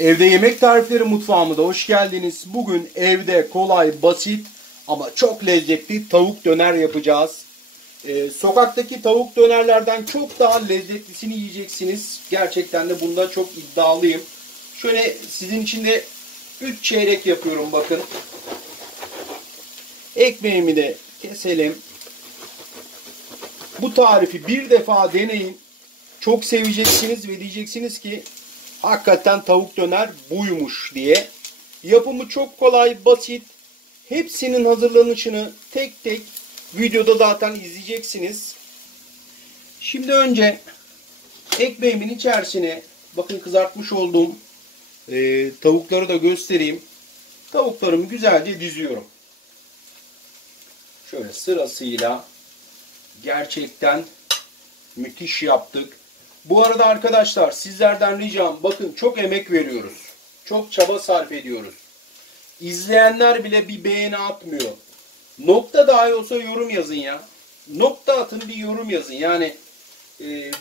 Evde Yemek Tarifleri mutfağıma da hoş geldiniz. Bugün evde kolay, basit ama çok lezzetli tavuk döner yapacağız. Sokaktaki tavuk dönerlerden çok daha lezzetlisini yiyeceksiniz. Gerçekten de bunda çok iddialıyım. Şöyle sizin için de 3 çeyrek yapıyorum bakın. Ekmeğimi de keselim. Bu tarifi bir defa deneyin. Çok seveceksiniz ve diyeceksiniz ki hakikaten tavuk döner buymuş diye. Yapımı çok kolay, basit. Hepsinin hazırlanışını tek tek videoda zaten izleyeceksiniz. Şimdi önce ekmeğimin içerisine bakın kızartmış olduğum tavukları da göstereyim. Tavuklarımı güzelce diziyorum. Şöyle sırasıyla gerçekten müthiş yaptık. Bu arada arkadaşlar sizlerden ricam bakın çok emek veriyoruz. Çok çaba sarf ediyoruz. İzleyenler bile bir beğeni atmıyor. Nokta dahi olsa yorum yazın ya. Nokta atın bir yorum yazın. Yani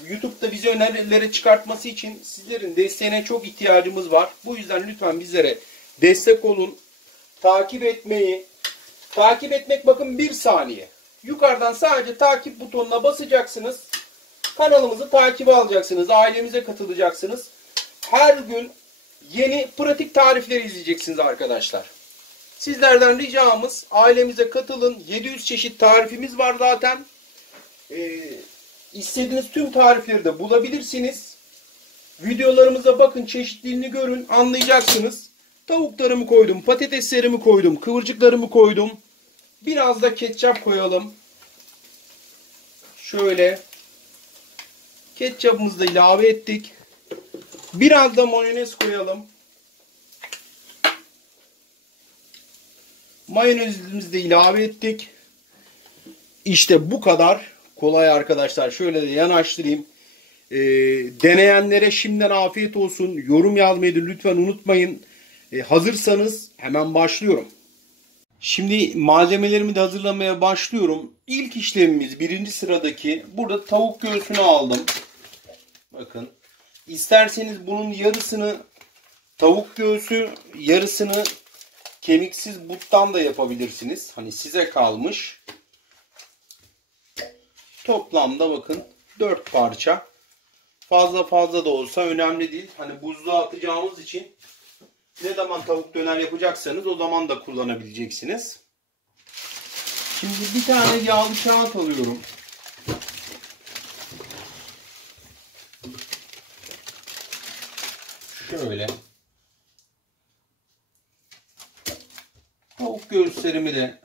YouTube'da bizi önerilere çıkartması için sizlerin desteğine çok ihtiyacımız var. Bu yüzden lütfen bizlere destek olun. Takip etmeyi. Takip etmek bakın 1 saniye. Yukarıdan sadece takip butonuna basacaksınız. Kanalımızı takibe alacaksınız. Ailemize katılacaksınız. Her gün yeni pratik tarifleri izleyeceksiniz arkadaşlar. Sizlerden ricamız ailemize katılın. 700 çeşit tarifimiz var zaten. İstediğiniz tüm tarifleri de bulabilirsiniz. Videolarımıza bakın, çeşitliliğini görün, anlayacaksınız. Tavuklarımı koydum, patateslerimi koydum, kıvırcıklarımı koydum. Biraz da ketçap koyalım. Şöyle. Ketçapımızı da ilave ettik. Biraz da mayonez koyalım. Mayonezimizi de ilave ettik. İşte bu kadar kolay arkadaşlar. Şöyle de yanaştırayım. Deneyenlere şimdiden afiyet olsun. Yorum yazmayı da lütfen unutmayın. Hazırsanız hemen başlıyorum. Şimdi malzemelerimi de hazırlamaya başlıyorum. İlk işlemimiz birinci sıradaki. Burada tavuk göğsünü aldım. Bakın. İsterseniz bunun yarısını tavuk göğsü, yarısını kemiksiz buttan da yapabilirsiniz. Hani size kalmış. Toplamda bakın 4 parça. Fazla da olsa önemli değil. Hani buzluğa atacağımız için ne zaman tavuk döner yapacaksanız o zaman da kullanabileceksiniz. Şimdi bir tane yağlı kağıt alıyorum. Şöyle. Tavuk göğüslerimi de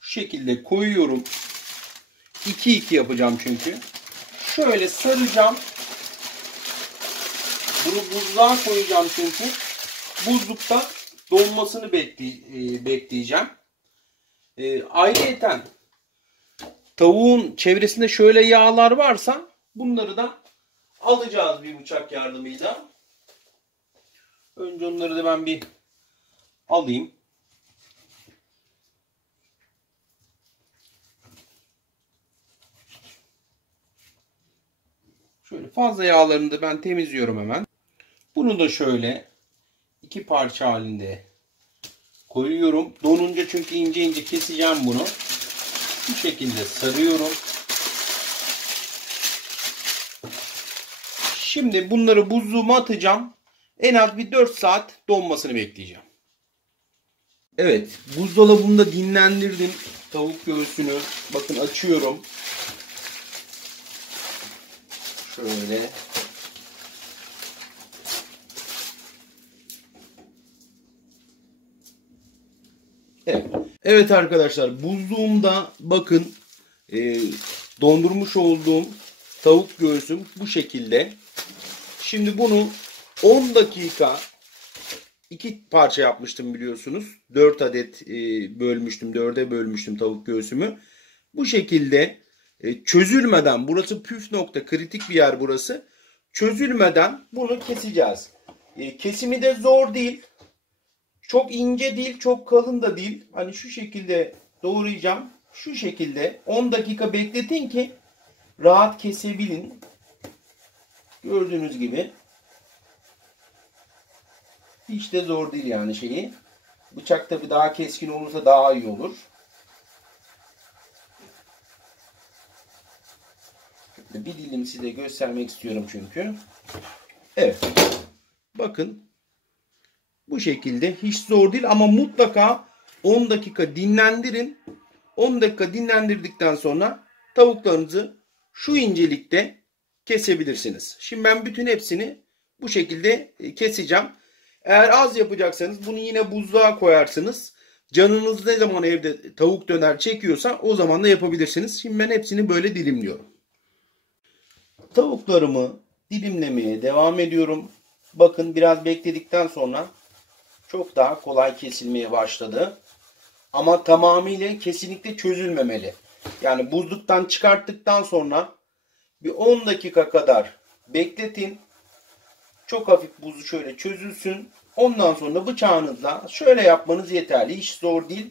şu şekilde koyuyorum. 2-2 yapacağım çünkü. Şöyle saracağım. Bunu buzluğa koyacağım çünkü. Buzlukta donmasını bekleyeceğim. Ayrıyeten tavuğun çevresinde şöyle yağlar varsa bunları da alacağız bir bıçak yardımıyla. Önce onları da ben bir alayım. Şöyle fazla yağlarını da ben temizliyorum hemen. Bunu da şöyle 2 parça halinde koyuyorum. Donunca çünkü ince ince keseceğim bunu. Bu şekilde sarıyorum. Şimdi bunları buzluğuma atacağım. En az bir 4 saat donmasını bekleyeceğim. Evet, buzdolabımda dinlendirdim tavuk göğsünü. Bakın açıyorum. Şöyle. Evet. Evet arkadaşlar, buzluğumda bakın dondurmuş olduğum tavuk göğsüm bu şekilde. Şimdi bunu 10 dakika 2 parça yapmıştım biliyorsunuz. 4 adet bölmüştüm. 4'e bölmüştüm tavuk göğsümü. Bu şekilde çözülmeden, burası püf nokta, kritik bir yer burası. Çözülmeden bunu keseceğiz. Kesimi de zor değil. Çok ince değil, çok kalın da değil. Hani şu şekilde doğrayacağım. Şu şekilde 10 dakika bekletin ki rahat kesebilin. Gördüğünüz gibi. Hiç de zor değil yani şeyi. Bıçak tabi daha keskin olursa daha iyi olur. Bir dilim size göstermek istiyorum çünkü. Evet. Bakın. Bu şekilde hiç zor değil ama mutlaka 10 dakika dinlendirin. 10 dakika dinlendirdikten sonra tavuklarınızı şu incelikte kesebilirsiniz. Şimdi ben bütün hepsini bu şekilde keseceğim. Eğer az yapacaksanız bunu yine buzluğa koyarsınız. Canınız ne zaman evde tavuk döner çekiyorsa o zaman da yapabilirsiniz. Şimdi ben hepsini böyle dilimliyorum. Tavuklarımı dilimlemeye devam ediyorum. Bakın biraz bekledikten sonra çok daha kolay kesilmeye başladı. Ama tamamıyla kesinlikle çözülmemeli. Yani buzluktan çıkarttıktan sonra bir 10 dakika kadar bekletin. Çok hafif buzu şöyle çözülsün. Ondan sonra bıçağınızla şöyle yapmanız yeterli. Hiç zor değil.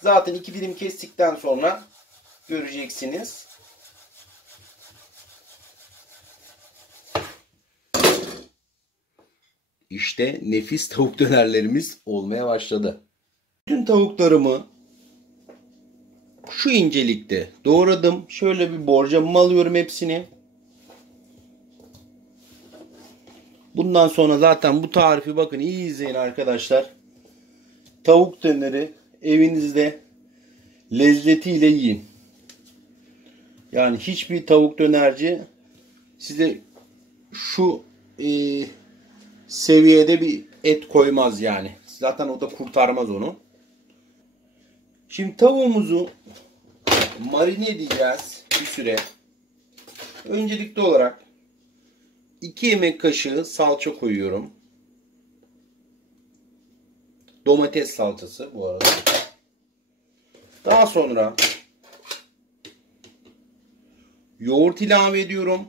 Zaten 2 dilim kestikten sonra göreceksiniz. İşte nefis tavuk dönerlerimiz olmaya başladı. Bütün tavuklarımı şu incelikte doğradım. Şöyle bir borcamıma alıyorum hepsini. Bundan sonra zaten bu tarifi bakın iyi izleyin arkadaşlar. Tavuk döneri evinizde lezzetiyle yiyin. Yani hiçbir tavuk dönerci size şu seviyede bir et koymaz yani. Zaten o da kurtarmaz onu. Şimdi tavuğumuzu marine edeceğiz bir süre. Öncelikli olarak 2 yemek kaşığı salça koyuyorum. Domates salçası bu arada. Daha sonra yoğurt ilave ediyorum.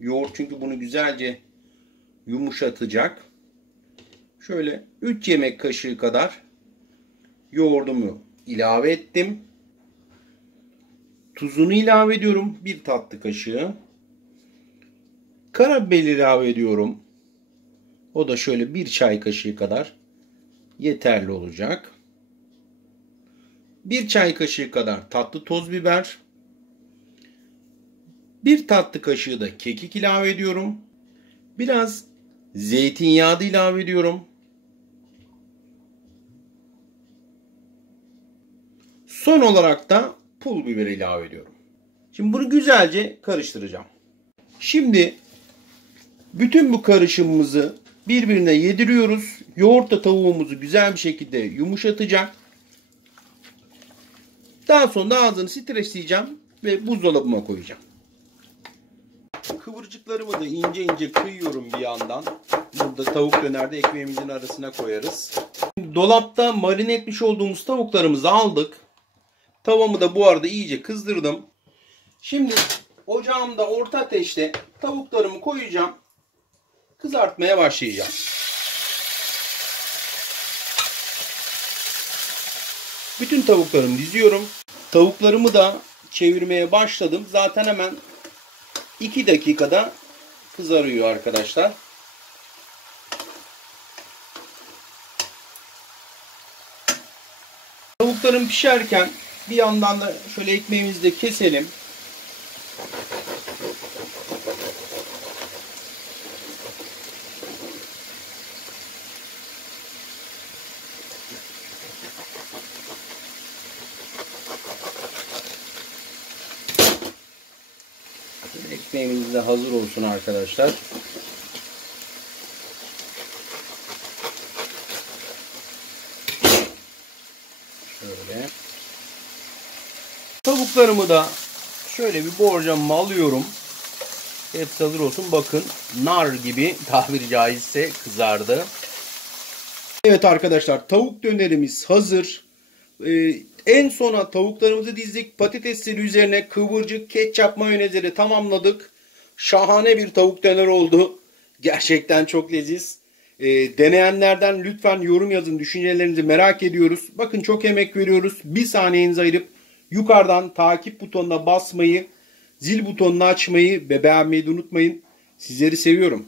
Yoğurt çünkü bunu güzelce yumuşatacak. Şöyle 3 yemek kaşığı kadar yoğurdumu ilave ettim. Tuzunu ilave ediyorum. 1 tatlı kaşığı. Karabiber ilave ediyorum. O da şöyle 1 çay kaşığı kadar yeterli olacak. 1 çay kaşığı kadar tatlı toz biber. 1 tatlı kaşığı da kekik ilave ediyorum. Biraz zeytinyağı da ilave ediyorum. Son olarak da pul biber ilave ediyorum. Şimdi bunu güzelce karıştıracağım. Şimdi bütün bu karışımımızı birbirine yediriyoruz. Yoğurt da tavuğumuzu güzel bir şekilde yumuşatacak. Daha sonra da ağzını streçleyeceğim ve buzdolabıma koyacağım. Kıvırcıklarımı da ince ince kıyıyorum bir yandan. Burada tavuk dönerde ekmeğimizin arasına koyarız. Dolapta marine etmiş olduğumuz tavuklarımızı aldık. Tavamı da bu arada iyice kızdırdım. Şimdi ocağımda orta ateşte tavuklarımı koyacağım. Kızartmaya başlayacağım. Bütün tavuklarımı diziyorum. Tavuklarımı da çevirmeye başladım. Zaten hemen 2 dakikada kızarıyor arkadaşlar. Tavuklarım pişerken bir yandan da şöyle ekmeğimizi de keselim. Ekmeğimiz de hazır olsun arkadaşlar. Şöyle. Tavuklarımı da şöyle bir borcamıma alıyorum. Hepsi hazır olsun. Bakın nar gibi tabiri caizse kızardı. Evet arkadaşlar tavuk dönerimiz hazır. En sona tavuklarımızı dizdik. Patatesleri üzerine kıvırcık, ketçap, mayonezleri tamamladık. Şahane bir tavuk döner oldu. Gerçekten çok leziz. Deneyenlerden lütfen yorum yazın. Düşüncelerinizi merak ediyoruz. Bakın çok emek veriyoruz. Bir saniyenizi ayırıp yukarıdan takip butonuna basmayı, zil butonunu açmayı ve beğenmeyi de unutmayın. Sizleri seviyorum.